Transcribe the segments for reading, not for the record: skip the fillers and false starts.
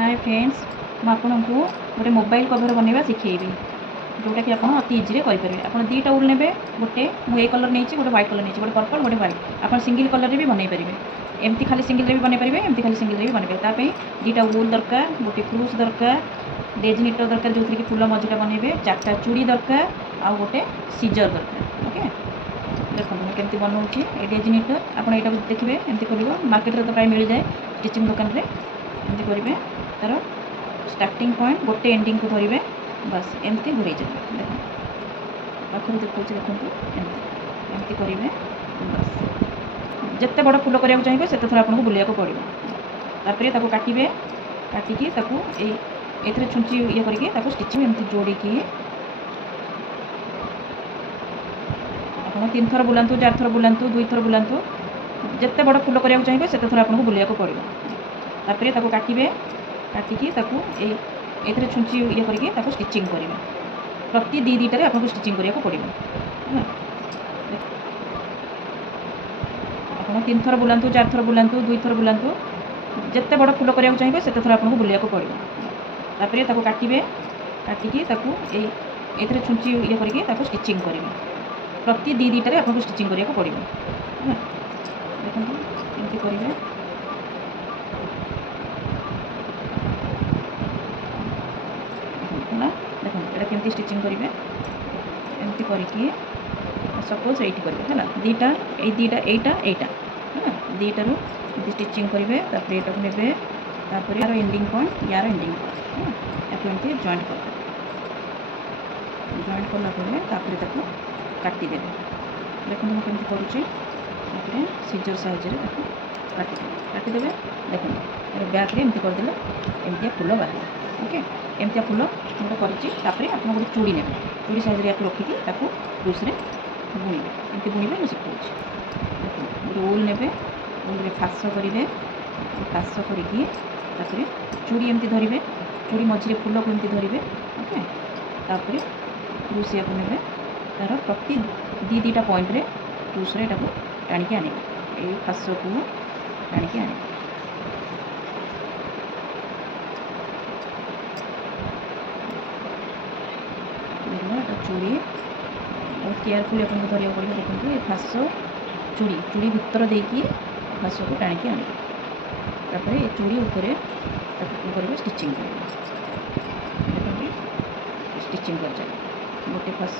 Hi friends मैं आपको गोटे मोबाइल कवर बनवा शिखेबी जोटा कि आप अति इजी करेंगे। आप दुईटा उल ने गोटे मुझे कलर नहीं गोटे व्हाइट कलर नहीं गोटे पर्पल गोटे व्हाइट आप सिंगल कलर भी बनई पारे एमती खाली सिंगल भी बनई पारे एमती खाली सिंगल भी बनई पारे दुईटा उल दरकार गोटे क्रूज दरकार डेजनीटर दरकार जो कि फुल मझीटा बनइबे चार्टा चूड़ी दरकार आ गोटे सीजर दरकार। ओके देखो मुझे केमती बनाऊँगी ये डेजनीटर आप यहाँ देखिए एमती कर मार्केट तो प्राय मिल जाए स्टिचिंग दुकान में एमती करेंगे तार स्टार्टिंग पॉइंट गोटे एंडिंग को धरवे बस एमती घूरे जाए देख पाखर देखा देखो एमती करेंगे बस जिते बड़ फुल करने चाहिए से थर आपको बुलिया पड़ो तापर काटे काटिकी ये छुंची ये करके स्टिचिंग एमती जोड़िकी आप 3 थर बुलांतु 4 थर बुलांतु 2 थर बुलांतु जिते बड़ फुल करने चाहिए से थर आपको बुलिया पड़ो तापर काटे काटिकी ये छुंची ये करके स्टिचिंग करेंगे प्रति दुईटारे आपको स्टिचिंग करने पड़ो आप 3 थर बुलांतु 4 थर बुलांतु 2 थर बुलांतु जिते बड़ फुल करने चाहिए से थर आपको बुलिया पड़ो तापर काटे काटिकी ये छुंची ये करके स्टिचिंग करेंगे प्रति दुईटारे आपको स्टिचिंग करने पड़ो देखो एमती करेंगे देखो ये केमती स्टिचिंग करेंगे एमती करके सपोज ये करेंगे है दुईटा यहीटा है दुईटारू स्टिचिंग करेंगे तापर यहाँ ने यार एंडिंग पॉइंट यार एंडिंग पॉइंट या एमती जॉइंट कर जॉइंट कलापर काटिदे देखो मुझे केमती करुँची सीजर साइज काटिदे देखो बैक रे एमती करदे एमती फुल बाहर। ओके एमती फुल गोटे कर आप गोटे चूड़ी ने चूड़ी साइज या रखिकी क्रूसरे बुणवे एमती बुणवे मैं शिखा देखो गोटे उल ने उल फाश करेंगे फाश करके चूड़ी एमती धरवे चूड़ी मझे फुल को एमती धरवे। ओके तापर क्रूस या ने तार प्रति दुईटा पॉइंट रे क्रूसरे टाणिकी आने ये फाश को टाणिकी आने चूड़ी बहुत केयरफुल आपको धरिया पड़े देखो ये फाश चूड़ी चूड़ी भितर देकी फाश को टाणिकी आने तापर ये चूड़ी उपरे करेंगे स्टिचिंग करेंगे देखो स्टिचिंग कर जाए गोटे फाश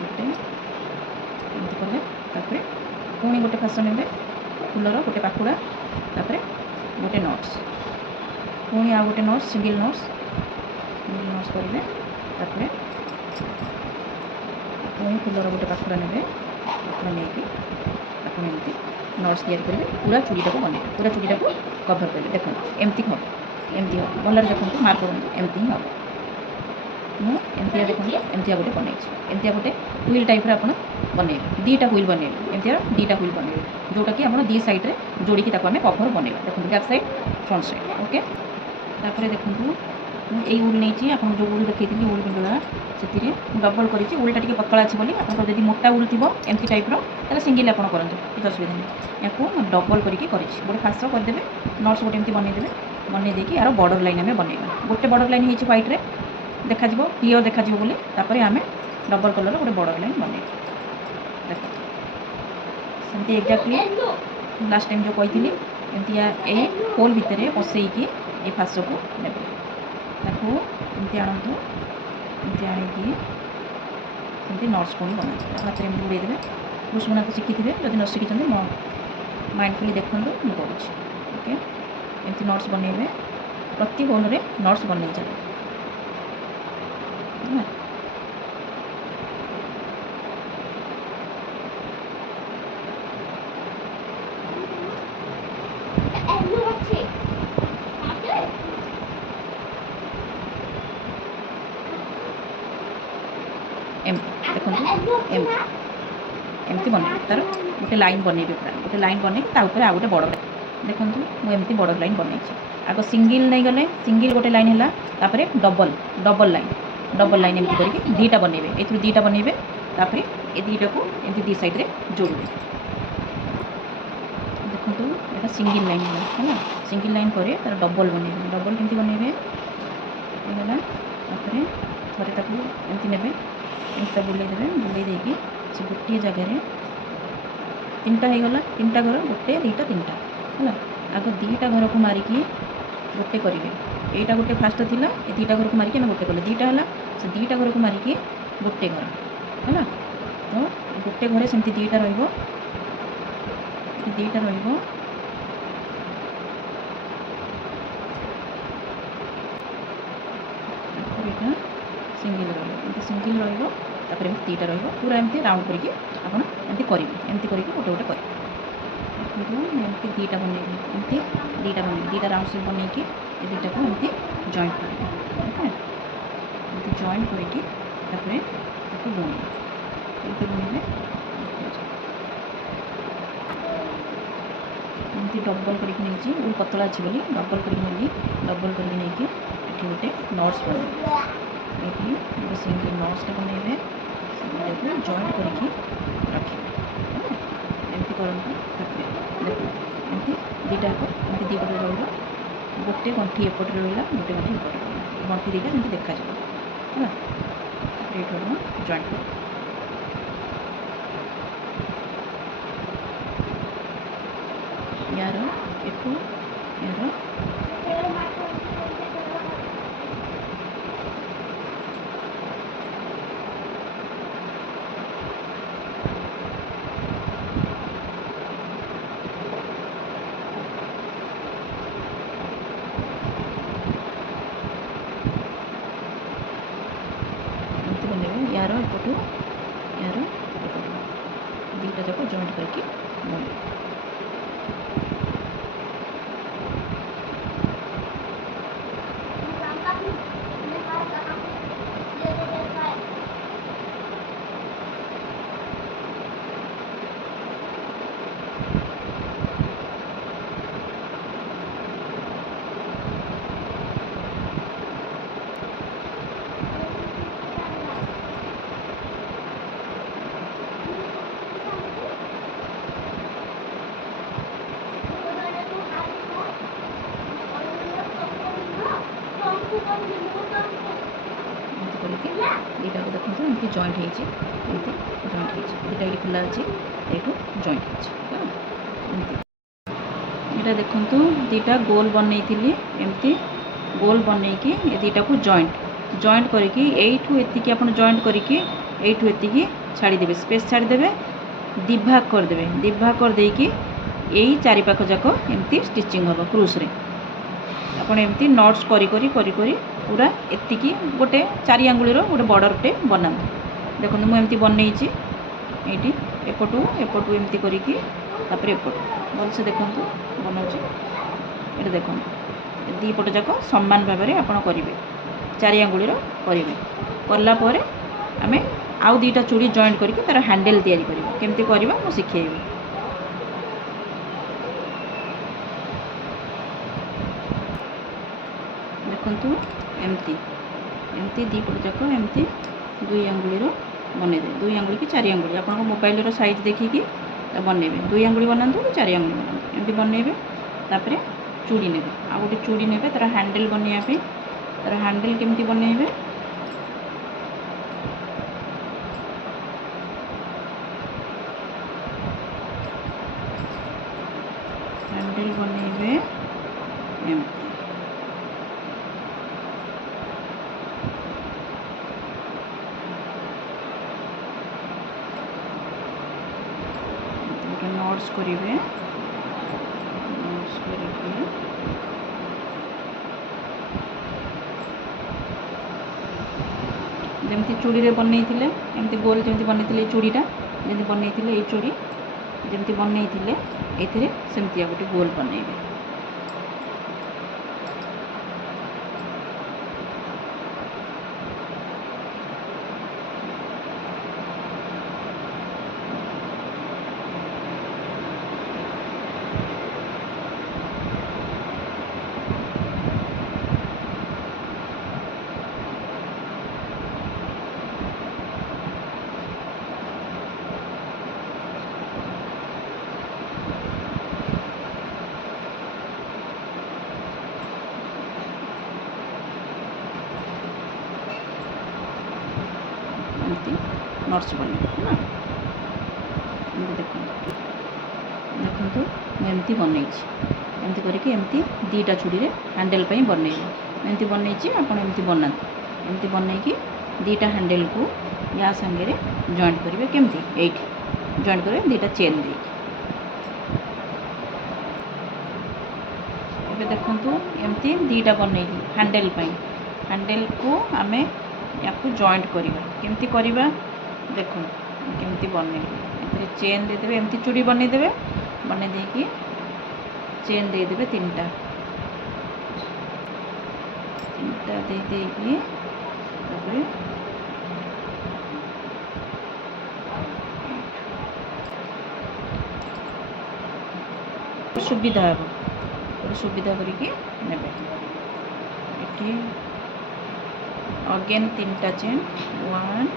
गोटे कले तापर पुणी गोटे फाश ने फुलर गोटे पाखुड़ा तापर गोटे नट्स पुणी आ गोटे नट्स सिंगल नट्स करेंगे तापर पुणी फुलर गोटे पाखुड़ा ने पाखुड़ा नहीं एमती नट्स तैयारी करेंगे पूरा चूड़ीटा को बने पूरा चूड़ीटा को कभर करेंगे देखो एमती हम एमती हम भलर देखो मार्क करूँ एमती ही हम मुझे देखो एमती गोटे बनई एमती गोटे हुईल टाइप आप बनइबे दुईटा हुईल बनइबे एमती दुईटा हुईल बनइबे जोटा कि आप दी सैड्रे जोड़िकी आम कभर बनइबा देखो back side front side. Okay तापर देखो ये उल नहीं आप जो उल देखी उल पिंडा से डबल कर उल्टा टी पतला अच्छे आप जब मोटा उल थी एमती टाइप सिंगल आप करूँ किसी असुविधा नहीं या डबल करके गोटे फाश करदे नट्स गोटे एमती बनईदे बनई देकी यार बॉर्डर लाइन आम बनइबा गोटे बॉर्डर लाइन होती व्हाइट रे देखा क्लीयर देखा बोली आम डबल कलर गोटे बॉर्डर लाइन बनई देख सेमती एक्जाक्टली लास्ट टाइम जो कही एमती यही होल भितर पसईकी ये फाश को ने एमती आणतु एमती आणिकी एमती नट्स पुणी बना हाथ में उड़ेदे क्रूस बना तो शिखी थे जब न शिखी माइंडफुली देखो मुझे करुँच। ओके एमती नट्स बनइबे प्रति होल रे नट्स बनई जाए देखो एमती बन तार गोटे लाइन बनइबे पूरा गोटे लाइन बनई ताऊपर आ गोटे बड़ देखो मुझे बड़ लाइन बनई आग सिंगल नहीं गले सिंगल गोटे लाइन है तापर डबल डबल लाइन एमती करके दुईटा बनइबे ए दुईटा बनइबे तापर ये दुईटा को एमती दी साइड रे जोड़े देखो सिंगल लाइन है सिंगल लाइन पर तार डबल बनइबे डबल केमती बनइबे है तापर थोड़े ताकू एमती ने एमती बुले देवे बुले देकी से गोटे जगह तीनटा हो गला तीनटा घर गोटे दीटा तीनटा है आग दीटा घर को मारिकी गोटे करेंगे यहाँ गोटे फास्ट थिला ए दीटा घर को मारिकी आम गोटे कले दीटा है से दीटा घर को मारिकी गोटे घर है तो गोटे घरे सेमती दीटा रहिबो दीटा रहिबो यहाँ सिंगल रही सिंगल रहीपर दीटा पूरा एमती राउंड करके आपड़ एमती करेंगे एमती करके गोटे गोटे करेंगे एमती दीटा बनइबे एमती दीटा बनइबे दीटा राउंड शेप बनईकी दीटा को एमती जॉइंट करेंगे ओके एमती जॉइंट करके बुणिबे एमती बुणिबे एमती डबल करके नहीं वो पतला अच्छी बोली डबल करके नहीं डबल करके नहीं ये गोटे नट्स बनइबे ये गोटे सिंगल नट्सटा बनइबे को जॉइंट करके रखिए एमती करते देखो एमती दीटा एमती दी पटे रहा गोटे गंठी एपटे रहा गोटे गंठी एपटे रहा गंठी दीटा एमती देखा है जॉइंट कर यार एठू यार यार एपटू यार दीटा जाक जॉइंट करके दीटा को देखते एमती जॉइंट होती जॉइंट दीटा ये खुला अच्छे यू जॉइंट होता देखु दीटा गोल बनई एमती गोल बनईकी ये दीटा को जॉइंट करके यू एति आप जॉइंट करके यू एति छाड़ीदे स्पेस छाड़ीदे दिभाग करदे दिभाग करदेकी यही चारिपाख जाक एमती स्टिचिंग हम क्रूज रे आपड़ एमती नट्स करी पूरा एतिकी गोटे 4 आंगुलीर गोटे बॉर्डरटे बना देखो मुझे बनई ये एपटू एपटू एमती करके भलसे देखु बनाऊँ ये देखो दी पट जाक समान भाव में आप करेंगे 4 आंगुलीर करेंगे कलापर आम आउ दीटा चूड़ी जॉइंट करके तार हैंडल तैयारी करेंगे केमती करवा मुझे शिखेबी देखु एमती एमती दी पट जाक एमती 2 आंगुलीर बनइबे 2 आंगुली कि 4 आंगुली आप मोबाइल साइज देखिकी बनइबे 2 आंगुली बनातु कि 4 आंगुली बनातु एमती बनइबे तापर चूड़ी ने आ गोटे चूड़ी ने तार हैंडल बनवाई तार हैंडल केमती बनइबे हैंडल बनइबे एमती नट्स करेंगे जमती चूड़ी रे बनई एमती गोल जमी बनई चूड़ीटा जमी बनई ये चूड़ी जमी बनई ये सेमती गोटे गोल बनइबे ନଟ୍ସ ବନେଇବେ ହେଲା। ଏମିତି ଦେଖନ୍ତୁ ମୁଁ ଏମିତି ବନେଇଛି। ଏମିତି କରିକି ଏମିତି ଦୁଇଟା ଚୁଡ଼ିରେ ହ୍ୟାଣ୍ଡେଲ୍ ପାଇଁ ବନେଇବି। ଏମିତି ବନେଇଛି, ଆପଣ ଏମିତି ବନାନ୍ତୁ। ଏମିତି ବନେଇକି ଦୁଇଟା ହ୍ୟାଣ୍ଡେଲ୍କୁ ୟା ସାଙ୍ଗରେ ଜଏଣ୍ଟ କରିବେ। କେମିତି? ଏଇଠି ଜଏଣ୍ଟ କରିବେ ଦୁଇଟା ଚେନ୍ ଦେଇକି। ଏବେ ଦେଖନ୍ତୁ ଏମିତି ଦୁଇଟା ବନେଇଲି ହ୍ୟାଣ୍ଡେଲ୍ ପାଇଁ। ହ୍ୟାଣ୍ଡେଲ୍କୁ ଆମେ ୟାକୁ ଜଏଣ୍ଟ କରିବା। କେମିତି କରିବା ଦେଖନ୍ତୁ କେମିତି ବନେଇଲି। ଏଥିରେ ଚେନ୍ ଦେଇଦେବେ, ଏମିତି ଚୁଡ଼ି ବନେଇଦେବେ। ବନେଇ ଦେଇକି ଚେନ୍ ଦେଇଦେବେ ତିନିଟା ଦେଇ ଦେଇକି ତାପରେ ସୁବିଧା ହେବ, ସୁବିଧା କରିକି ନେବେ। ଏଠି ଅଗେନ୍ ତିନିଟା ଚେନ୍, 1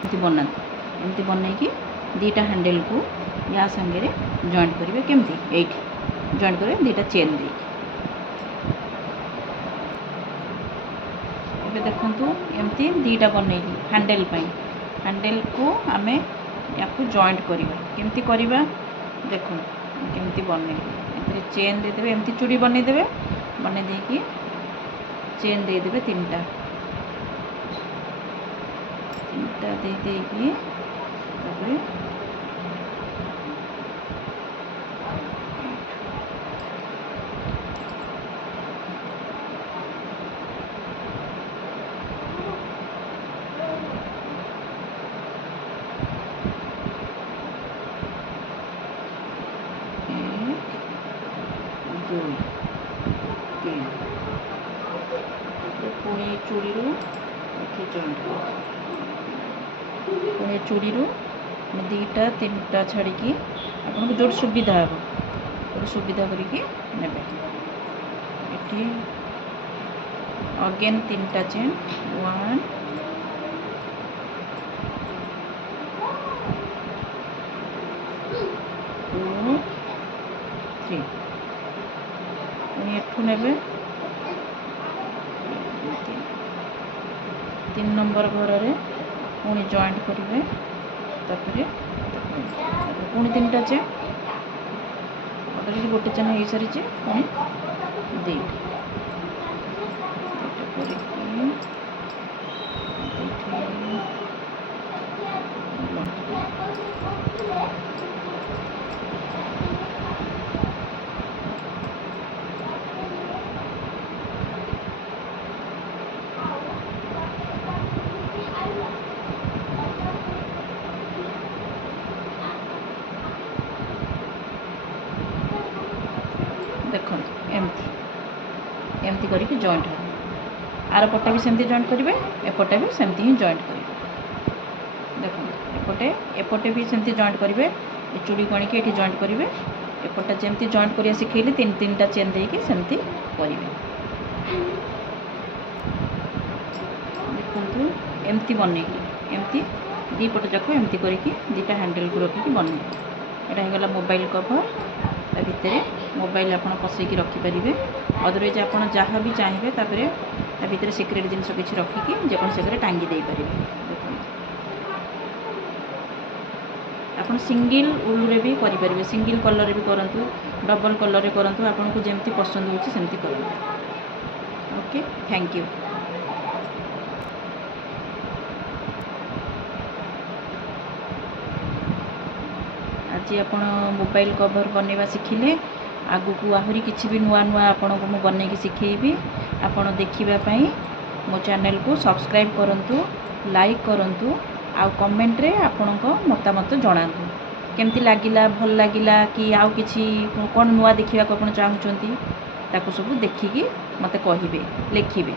ଏମିତି ବନାନ୍ତୁ। ଏମିତି ବନେଇକି ଦୁଇଟା ହ୍ୟାଣ୍ଡେଲ୍କୁ ୟା ସାଙ୍ଗରେ ଜଏଣ୍ଟ କରିବେ। କେମିତି? ଏଇଠି ଜଏଣ୍ଟ କରିବେ ଦୁଇଟା ଚେନ୍ ଦେଇକି। ଏବେ ଦେଖନ୍ତୁ ଏମିତି ଦୁଇଟା ବନେଇଲି ହ୍ୟାଣ୍ଡେଲ୍ ପାଇଁ। ହ୍ୟାଣ୍ଡେଲ୍କୁ ଆମେ ୟାକୁ ଜଏଣ୍ଟ କରିବା। କେମିତି କରିବା ଦେଖନ୍ତୁ କେମିତି ବନେଇଲି। ଏଥିରେ ଚେନ୍ ଦେଇଦେବେ, ଏମିତି ଚୁଡ଼ି ବନେଇଦେବେ। ବନେଇ ଦେଇକି ଚେନ୍ ଦେଇଦେବେ ତିନିଟା ଦେଇ ଦେଇକି ତାପରେ ପୁଣି ଚୁଡ଼ିରୁ ଏଠି ଜଏଣ୍ଟ ପୁଣି ଚୁଡ଼ିରୁ ଦୁଇଟା ତିନିଟା ଛାଡ଼ିକି ଆପଣଙ୍କୁ ଯେଉଁଠି ସୁବିଧା ହେବ ଗୋଟେ ସୁବିଧା କରିକି ନେବେ। ଏଠି ଅଗେନ୍ ତିନିଟା ଚେନ୍, 1 2 3 ପୁଣି ଏଠୁ ନେବେ 3 ନମ୍ବର ଘରରେ ପୁଣି ଜଏଣ୍ଟ କରିବେ। ତାପରେ ପୁଣି ତିନିଟା ଚେନ୍, ଅଲରେଡ଼ି ଗୋଟେ ଚେନ୍ ହେଇସାରିଛି। ପୁଣି ଦୁଇଟା କରିକି ଦେଖନ୍ତୁ ଏମିତି କରିକି ଜଏଣ୍ଟ ହେବ। ଆର ପଟେ ବି ସେମିତି ଜଏଣ୍ଟ କରିବେ, ଏପଟେ ବି ସେମିତି ହିଁ ଜଏଣ୍ଟ କରିବେ। ଦେଖନ୍ତୁ ଏପଟେ ବି ସେମିତି ଜଏଣ୍ଟ କରିବେ। ଏ ଚୁଡ଼ିକୁ ଆଣିକି ଏଠି ଜଏଣ୍ଟ କରିବେ। ଏପଟେ ଯେମିତି ଜଏଣ୍ଟ କରିବା ଶିଖେଇଲି ତିନିଟା ଚେନ୍ ଦେଇକି ସେମିତି କରିବେ। ଦେଖନ୍ତୁ ଏମିତି ବନେଇଲି। ଏମିତି ଦୁଇ ପଟ ଯାକ ଏମିତି କରିକି ଦୁଇଟା ହ୍ୟାଣ୍ଡେଲ୍କୁ ରଖିକି ବନେଇଲି। ଏଇଟା ହେଇଗଲା ମୋବାଇଲ୍ କଭର୍। ତା ଭିତରେ ମୋବାଇଲ୍ ଆପଣ ପସେଇକି ରଖିପାରିବେ। ଅଦରୱାଇଜ୍ ଆପଣ ଯାହା ବି ଚାହିଁବେ ତାପରେ ତା ଭିତରେ ସିକ୍ରେଟ୍ ଜିନିଷ କିଛି ରଖିକି ଯେକୌଣସି ଜାଗାରେ ଟାଙ୍ଗି ଦେଇପାରିବେ। ଦେଖନ୍ତୁ ଆପଣ ସିଙ୍ଗିଲ୍ ଉଲ୍ରେ ବି କରିପାରିବେ। ସିଙ୍ଗିଲ୍ କଲର୍ରେ ବି କରନ୍ତୁ, ଡବଲ୍ କଲର୍ରେ କରନ୍ତୁ। ଆପଣଙ୍କୁ ଯେମିତି ପସନ୍ଦ ହେଉଛି ସେମିତି କରନ୍ତୁ। Okay, thank you. ଆଜି ଆପଣ ମୋବାଇଲ୍ କଭର୍ ବନେଇବା ଶିଖିଲେ। ଆଗକୁ ଆହୁରି କିଛି ବି ନୂଆ ଆପଣଙ୍କୁ ମୁଁ ବନେଇକି ଶିଖେଇବି। ଆପଣ ଦେଖିବା ପାଇଁ ମୋ ଚ୍ୟାନେଲ୍କୁ ସବସ୍କ୍ରାଇବ୍ କରନ୍ତୁ, ଲାଇକ୍ କରନ୍ତୁ, ଆଉ କମେଣ୍ଟରେ ଆପଣଙ୍କ ମତାମତ ଜଣାନ୍ତୁ। କେମିତି ଲାଗିଲା, ଭଲ ଲାଗିଲା କି ଆଉ କିଛି କ'ଣ ନୂଆ ଦେଖିବାକୁ ଆପଣ ଚାହୁଁଛନ୍ତି ତାକୁ ସବୁ ଦେଖିକି ମୋତେ କହିବେ, ଲେଖିବେ।